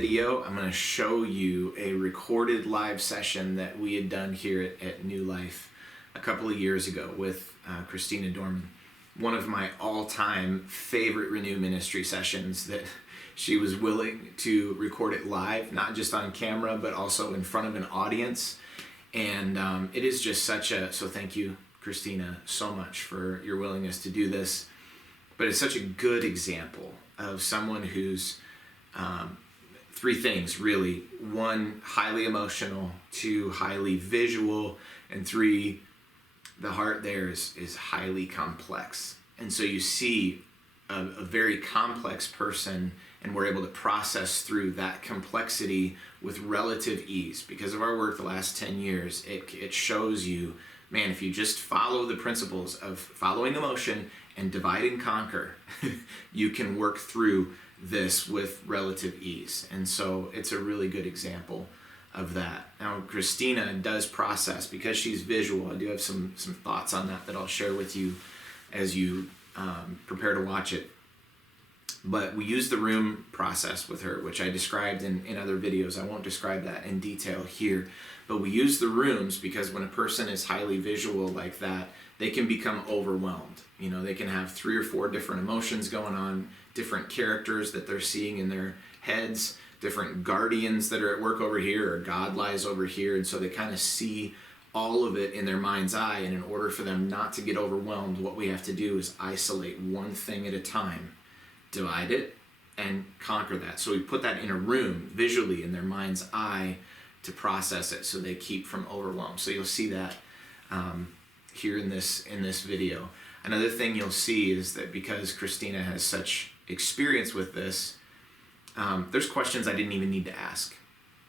video, I'm going to show you a recorded live session that we had done here at New Life a couple of years ago with Christina Dorman. One of my all-time favorite Renew Ministry sessions that she was willing to record it live, not just on camera, but also in front of an audience. And it is just so thank you, Christina, so much for your willingness to do this. But it's such a good example of someone who's three things, really. One, highly emotional. Two, highly visual. And three, the heart there is highly complex. And so you see a very complex person, and we're able to process through that complexity with relative ease. Because of our work the last 10 years, it shows you, man, if you just follow the principles of following emotion and divide and conquer, you can work through this with relative ease. And so it's a really good example of that. Now, Christina does process, because she's visual. I do have some thoughts on that I'll share with you as you prepare to watch it. But we use the room process with her, which I described in other videos. I won't describe that in detail here. But we use the rooms because when a person is highly visual like that, they can become overwhelmed. You know, they can have 3 or 4 different emotions going on, different characters that they're seeing in their heads, different guardians that are at work over here, or God lies over here. And so they kind of see all of it in their mind's eye. And in order for them not to get overwhelmed, what we have to do is isolate one thing at a time, divide it, and conquer that. So we put that in a room visually in their mind's eye to process it so they keep from overwhelm. So you'll see that here in this video. Another thing you'll see is that because Christina has such experience with this, there's questions I didn't even need to ask,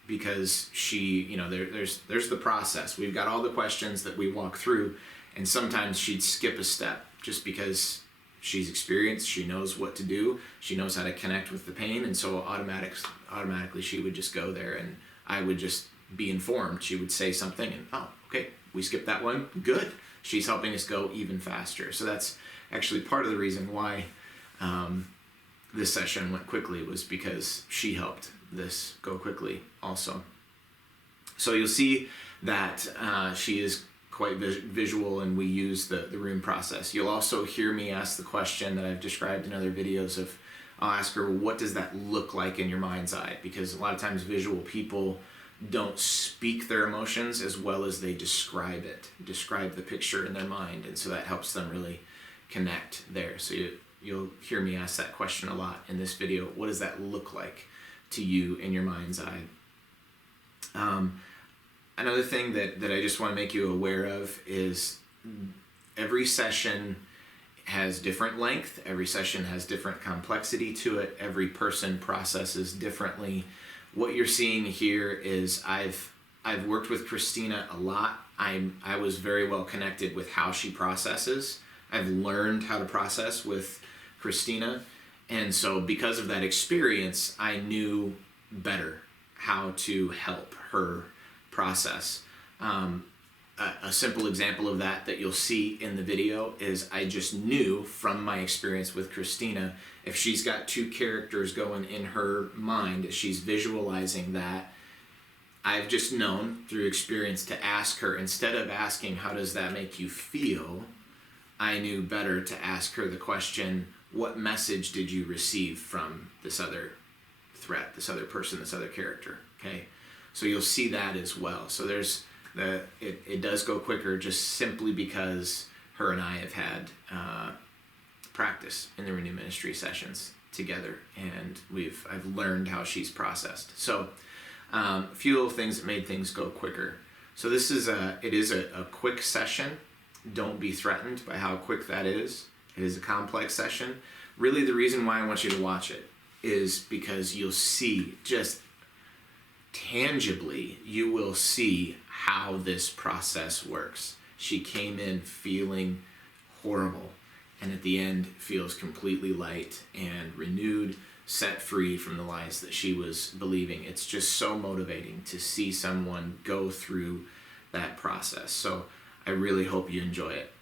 because she, there's the process. We've got all the questions that we walk through, and sometimes she'd skip a step just because she's experienced, she knows what to do, she knows how to connect with the pain, and so automatically she would just go there, and I would just be informed. She would say something, and oh, okay, we skipped that one, good. She's helping us go even faster. So that's actually part of the reason why this session went quickly, was because she helped this go quickly also. So you'll see that she is quite visual, and we use the room process. You'll also hear me ask the question that I've described in other videos of, I'll ask her, what does that look like in your mind's eye? Because a lot of times visual people don't speak their emotions as well as they describe the picture in their mind, and so that helps them really connect there. So you'll hear me ask that question a lot in this video. What does that look like to you in your mind's eye? Another thing that I just want to make you aware of is every session has different length. Every session has different complexity to it. Every person processes differently. What you're seeing here is I've worked with Christina a lot. I was very well connected with how she processes. I've learned how to process with Christina. And so because of that experience, I knew better how to help her process. A simple example of that you'll see in the video is I just knew from my experience with Christina, if she's got 2 characters going in her mind, as she's visualizing that, I've just known through experience to ask her, instead of asking, how does that make you feel? I knew better to ask her the question, what message did you receive from this other threat, this other person, this other character? Okay, so you'll see that as well. So it does go quicker just simply because her and I have had practice in the Renew Ministry sessions together, and I've learned how she's processed. So a few little things that made things go quicker. So this is it is a quick session. Don't be threatened by how quick that is. It is a complex session. Really, the reason why I want you to watch it is because you'll see, just tangibly, you will see how this process works. She came in feeling horrible, and at the end feels completely light and renewed, set free from the lies that she was believing. It's just so motivating to see someone go through that process. So I really hope you enjoy it.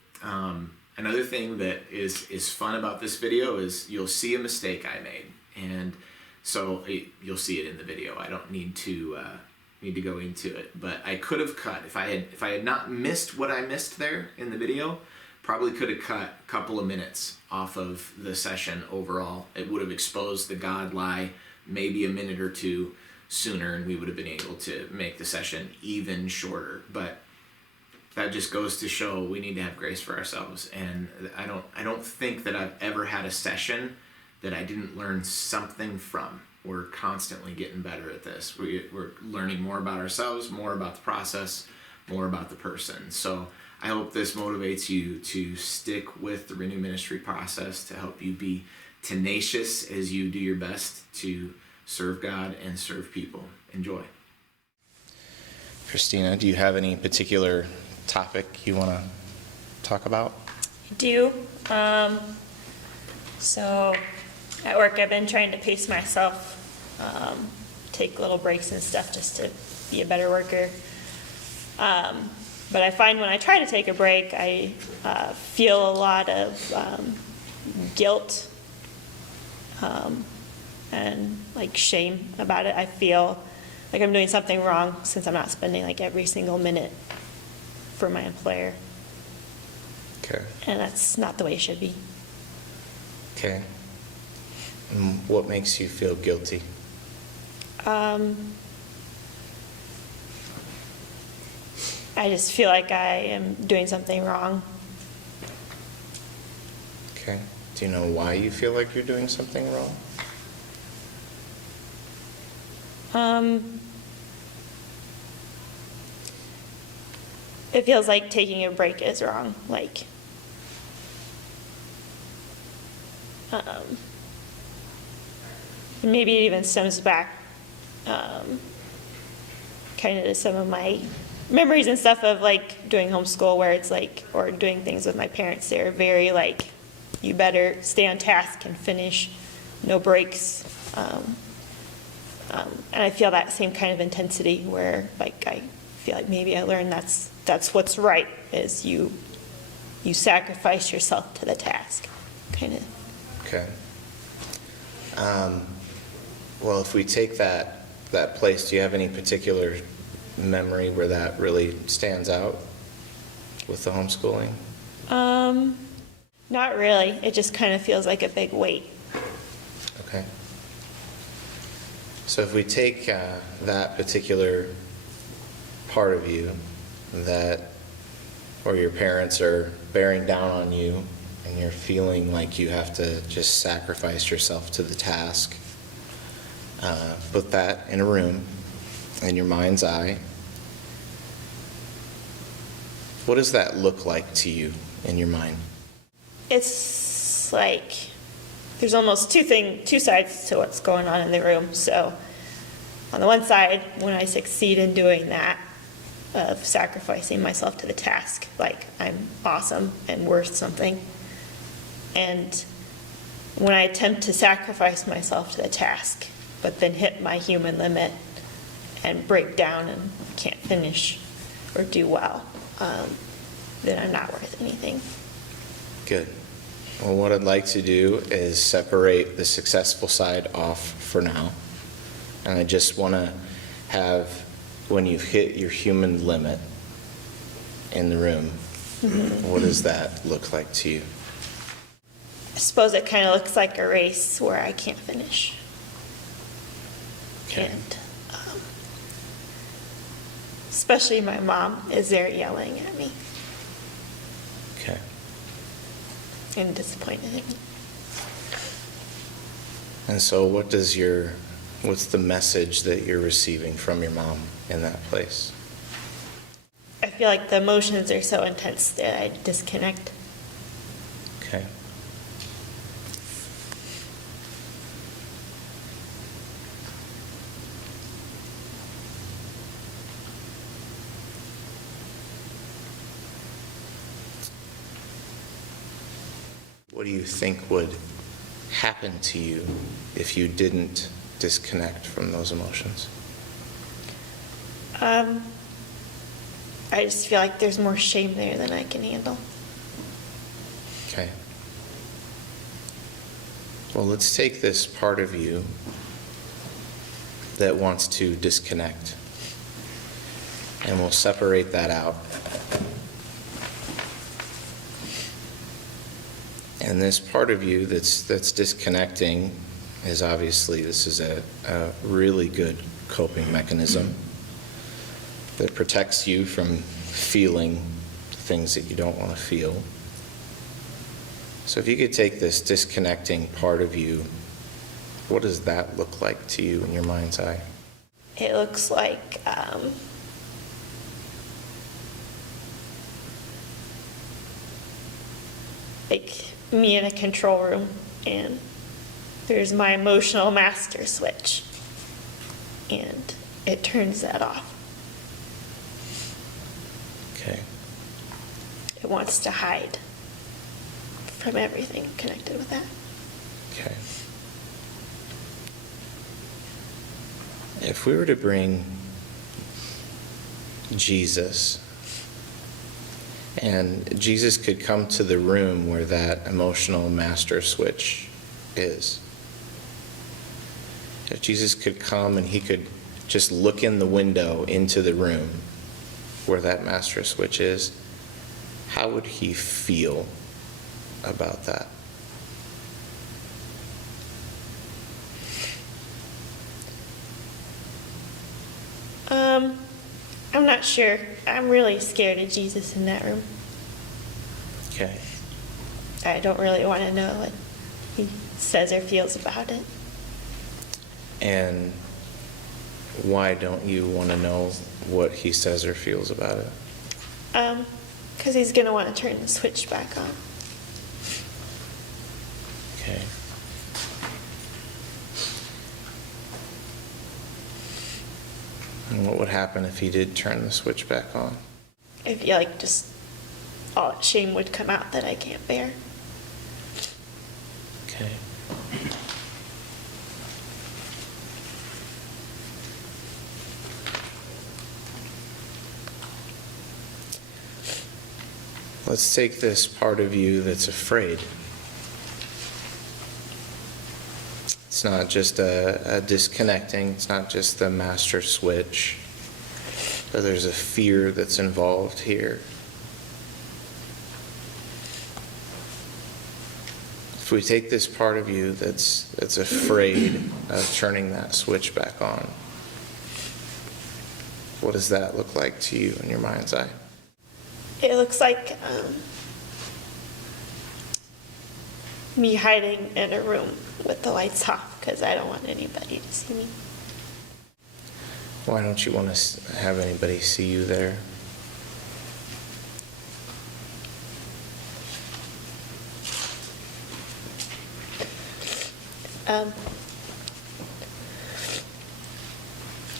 Another thing that is fun about this video is you'll see a mistake I made. And So you'll see it in the video. I don't need to go into it, but I could have cut if I had not missed what I missed there in the video. Probably could have cut a couple of minutes off of the session overall. It would have exposed the God lie maybe a minute or two sooner, and we would have been able to make the session even shorter. But that just goes to show we need to have grace for ourselves. And I don't think that I've ever had a session that I didn't learn something from. We're constantly getting better at this. We're learning more about ourselves, more about the process, more about the person. So I hope this motivates you to stick with the Renew Ministry process to help you be tenacious as you do your best to serve God and serve people. Enjoy. Christina, do you have any particular topic you want to talk about? I do. So at work I've been trying to pace myself, take little breaks and stuff just to be a better worker. But I find when I try to take a break, I feel a lot of guilt and like shame about it. I feel like I'm doing something wrong since I'm not spending like every single minute for my employer. Okay. And that's not the way it should be. Okay. And what makes you feel guilty? I just feel like I am doing something wrong. Okay. Do you know why you feel like you're doing something wrong? It feels like taking a break is wrong. Like, maybe it even stems back kind of to some of my memories and stuff of like doing homeschool, where it's like, or doing things with my parents. They're very like, you better stay on task and finish, no breaks. And I feel that same kind of intensity where like I feel like maybe I learned that's what's right, is you sacrifice yourself to the task, kind of. Okay. Well, if we take that place, do you have any particular memory where that really stands out with the homeschooling? Not really. It just kind of feels like a big weight. Okay. So if we take that particular part of you where your parents are bearing down on you and you're feeling like you have to just sacrifice yourself to the task, put that in a room in your mind's eye. What does that look like to you in your mind? It's like there's almost two sides to what's going on in the room. So on the one side, when I succeed in doing that, of sacrificing myself to the task, like I'm awesome and worth something. And when I attempt to sacrifice myself to the task, but then hit my human limit and break down and can't finish or do well, then I'm not worth anything. Good. Well, what I'd like to do is separate the successful side off for now. And I just want to have, when you've hit your human limit in the room, what does that look like to you? I suppose it kind of looks like a race where I can't finish. Okay. And especially my mom is there yelling at me. Okay. And disappointed in me. And so what's the message that you're receiving from your mom in that place? I feel like the emotions are so intense that I disconnect. Okay. What do you think would happen to you if you didn't disconnect from those emotions? I just feel like there's more shame there than I can handle. Okay. Well, let's take this part of you that wants to disconnect. And we'll separate that out. And this part of you that's disconnecting is obviously, this is a really good coping mechanism that protects you from feeling things that you don't want to feel. So if you could take this disconnecting part of you, what does that look like to you in your mind's eye? It looks like me in a control room, and there's my emotional master switch, and it turns that off. Okay. It wants to hide from everything connected with that. Okay. If we were to bring Jesus, and Jesus could come to the room where that emotional master switch is. If Jesus could come and he could just look in the window into the room where that master switch is, how would he feel about that? I'm not sure. I'm really scared of Jesus in that room. Okay. I don't really want to know what he says or feels about it. And why don't you want to know what he says or feels about it? Because he's going to want to turn the switch back on. Okay. And what would happen if he did turn the switch back on? If you just all that shame would come out that I can't bear. Okay. Let's take this part of you that's afraid. It's not just a disconnecting, it's not just the master switch, but there's a fear that's involved here. If we take this part of you that's afraid of turning that switch back on, what does that look like to you in your mind's eye? It looks like me hiding in a room with the lights off because I don't want anybody to see me. Why don't you want to have anybody see you there?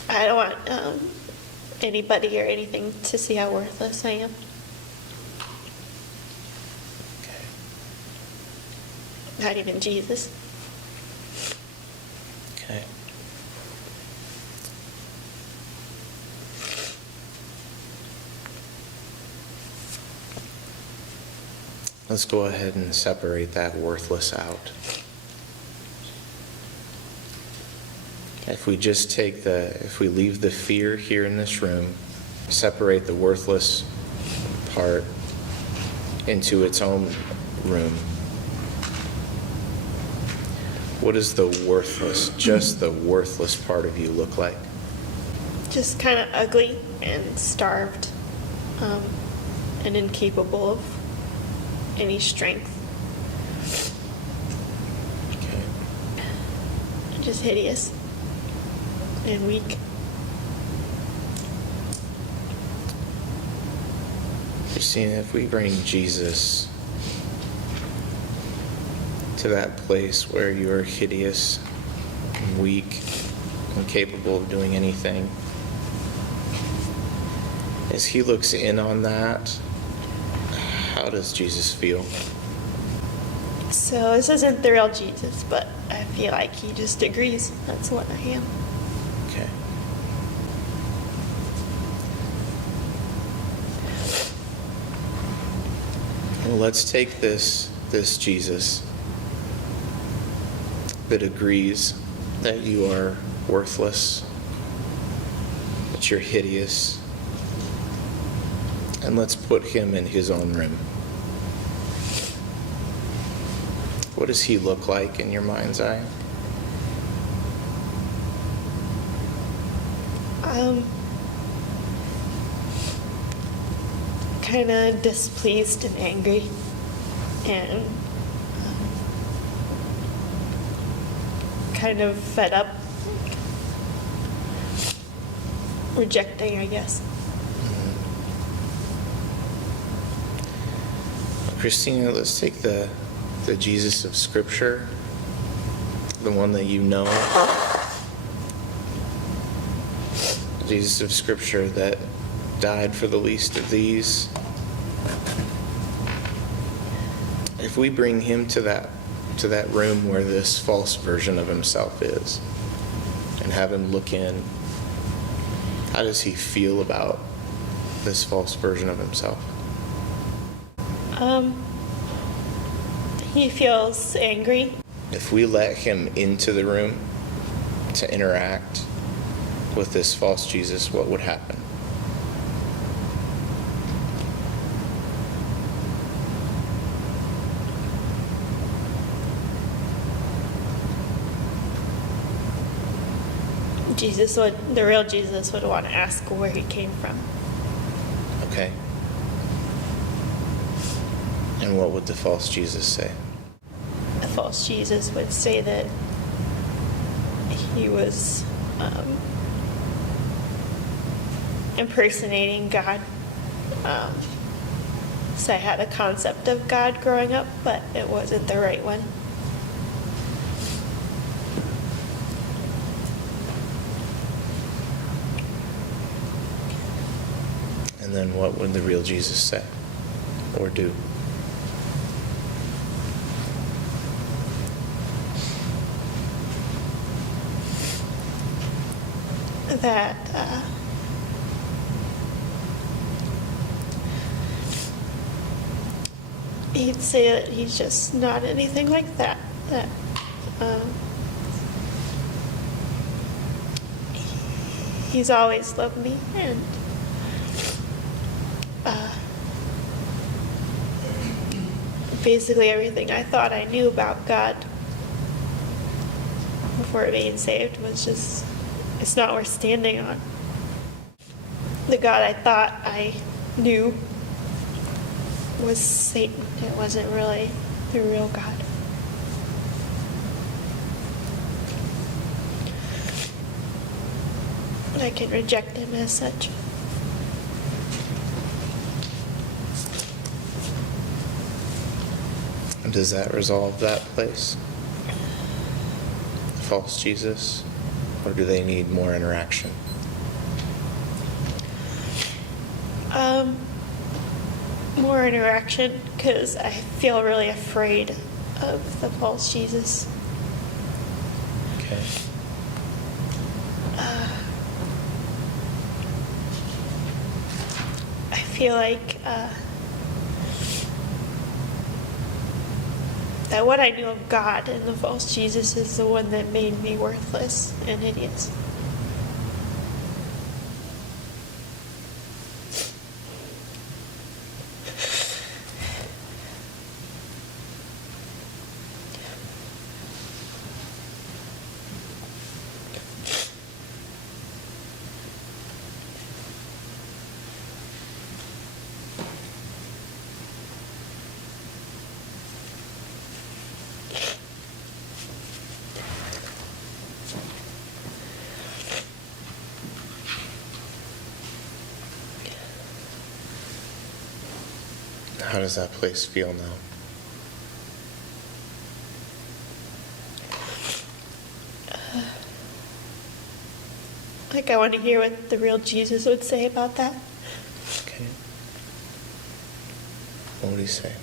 I don't want anybody or anything to see how worthless I am. Okay. Not even Jesus. Okay. Let's go ahead and separate that worthless out. If we just if we leave the fear here in this room, separate the worthless part into its own room, what does the worthless, just the worthless part of you look like? Just kind of ugly and starved, and incapable of any strength. Okay. Just hideous and weak. Christina, if we bring Jesus to that place where you are hideous and weak, incapable of doing anything, as he looks in on that, how does Jesus feel? So this isn't the real Jesus, but I feel like he just agrees that's what I am. Okay. Well, let's take this Jesus that agrees that you are worthless, that you're hideous. And let's put him in his own room. What does he look like in your mind's eye? Kind of displeased and angry, and kind of fed up, rejecting, I guess. Christina, let's take the Jesus of Scripture, the one that you know, the Jesus of Scripture that died for the least of these. If we bring him to that room where this false version of himself is, and have him look in, how does he feel about this false version of himself? He feels angry. If we let him into the room to interact with this false Jesus, what would happen? The real Jesus would want to ask where he came from. Okay. And what would the false Jesus say? The false Jesus would say that he was impersonating God. So I had a concept of God growing up, but it wasn't the right one. And then what would the real Jesus say or do? That he'd say that he's just not anything like that. That he's always loved me, and basically everything I thought I knew about God before being saved was just, it's not worth standing on. The God I thought I knew was Satan. It wasn't really the real God. I can reject him as such. And does that resolve that place? False Jesus? Or do they need more interaction? More interaction, because I feel really afraid of the false Jesus. Okay. I feel like that what I knew of God and the false Jesus is the one that made me worthless and hideous. How does that place feel now? Like, I want to hear what the real Jesus would say about that. Okay. What would he say?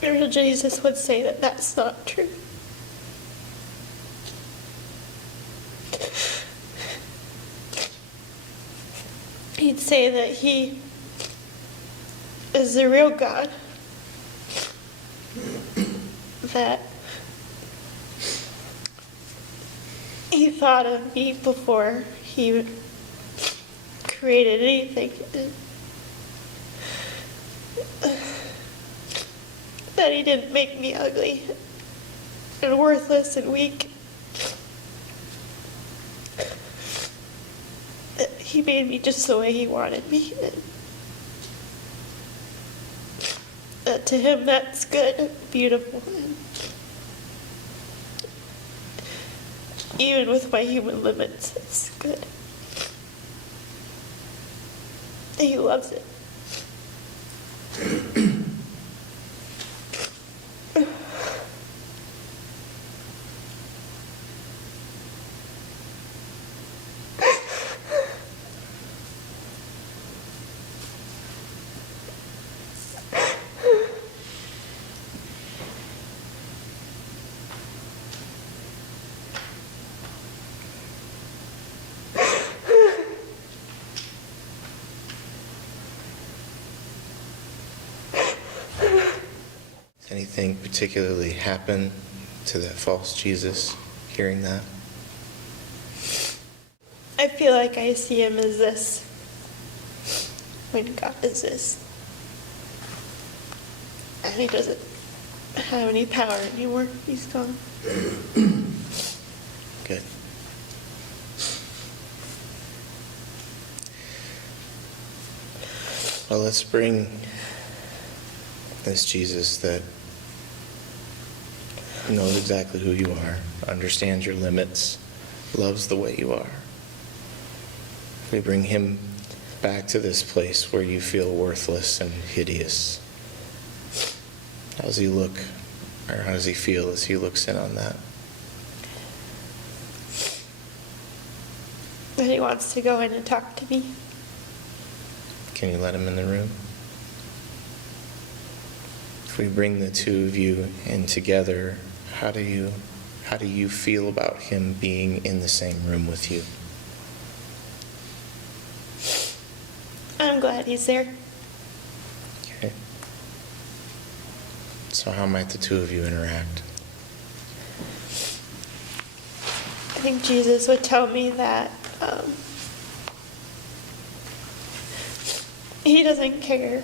The real Jesus would say that that's not true. he'd say that he is the real God, that he thought of me before he created anything, and that he didn't make me ugly and worthless and weak. He made me just the way he wanted me. And to him, that's good, beautiful. And even with my human limits, it's good. He loves it. Anything particularly happen to that false Jesus hearing that? I feel like I see him as this when God is this. And he doesn't have any power anymore. He's gone. Good. Well, let's bring this Jesus that knows exactly who you are, understands your limits, loves the way you are. We bring him back to this place where you feel worthless and hideous. How does he look, or how does he feel as he looks in on that? And he wants to go in and talk to me. Can you let him in the room? If we bring the two of you in together, how do you feel about him being in the same room with you? I'm glad he's there. Okay. So how might the two of you interact? I think Jesus would tell me that he doesn't care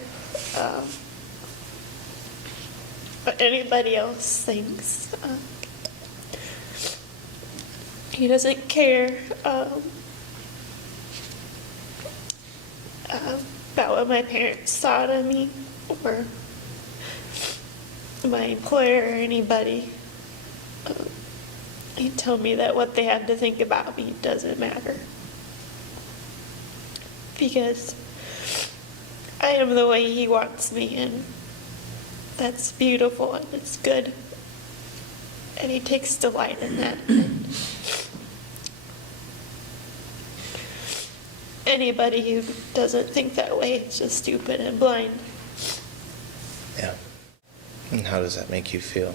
what anybody else thinks. He doesn't care about what my parents thought of me or my employer or anybody. He'd tell me that what they have to think about me doesn't matter. Because I am the way he wants me, and that's beautiful and it's good. And he takes delight in that. And anybody who doesn't think that way is just stupid and blind. Yeah. And how does that make you feel?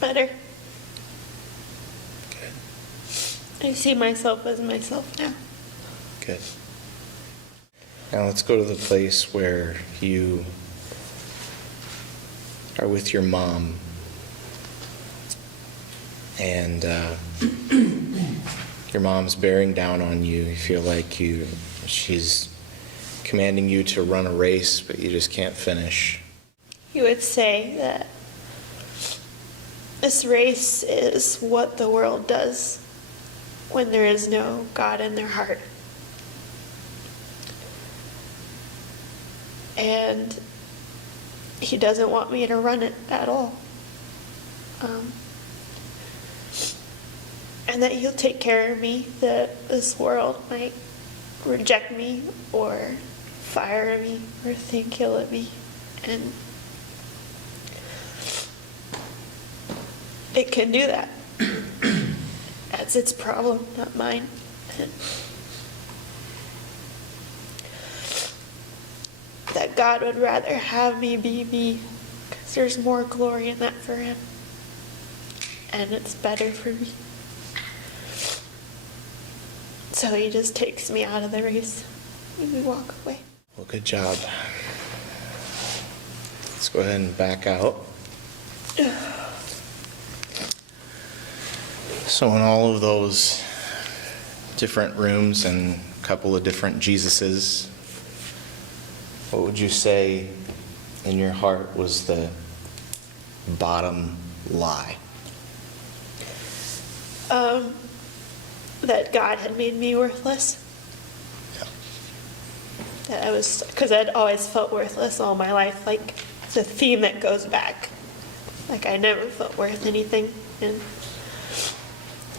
Better. Good. I see myself as myself now. Good. Now let's go to the place where you are with your mom, and your mom's bearing down on you. You feel like she's commanding you to run a race, but you just can't finish. You would say that this race is what the world does when there is no God in their heart. And he doesn't want me to run it at all. And that he'll take care of me, that this world might reject me or fire me or think ill of me. And it can do that. That's its problem, not mine. And that God would rather have me be me, because there's more glory in that for him. and it's better for me. So he just takes me out of the race and we walk away. Well, good job. Let's go ahead and back out. So in all of those different rooms and a couple of different Jesuses, what would you say in your heart was the bottom lie? That God had made me worthless. Yeah. That I was, because I'd always felt worthless all my life, like the theme that goes back. Like I never felt worth anything, and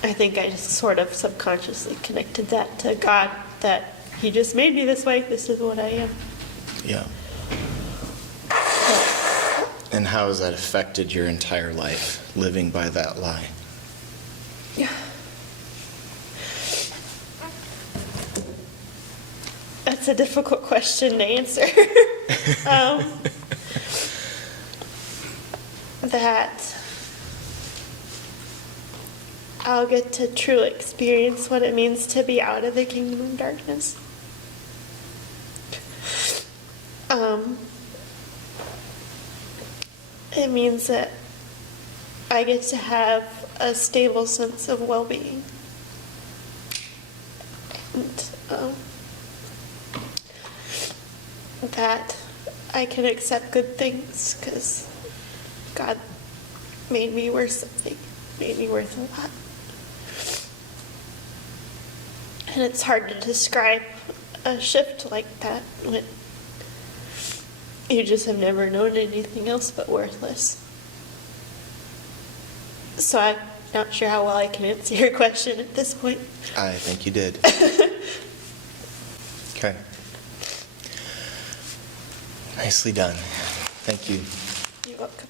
I think I just sort of subconsciously connected that to God, that he just made me this way, this is what I am. Yeah. And how has that affected your entire life, living by that lie? Yeah. That's a difficult question to answer. That I'll get to truly experience what it means to be out of the kingdom of darkness. It means that I get to have a stable sense of well-being. And that I can accept good things because God made me worth something, made me worth a lot. And it's hard to describe a shift like that when you just have never known anything else but worthless. So I'm not sure how well I can answer your question at this point. I think you did. Okay. Nicely done. Thank you. You're welcome.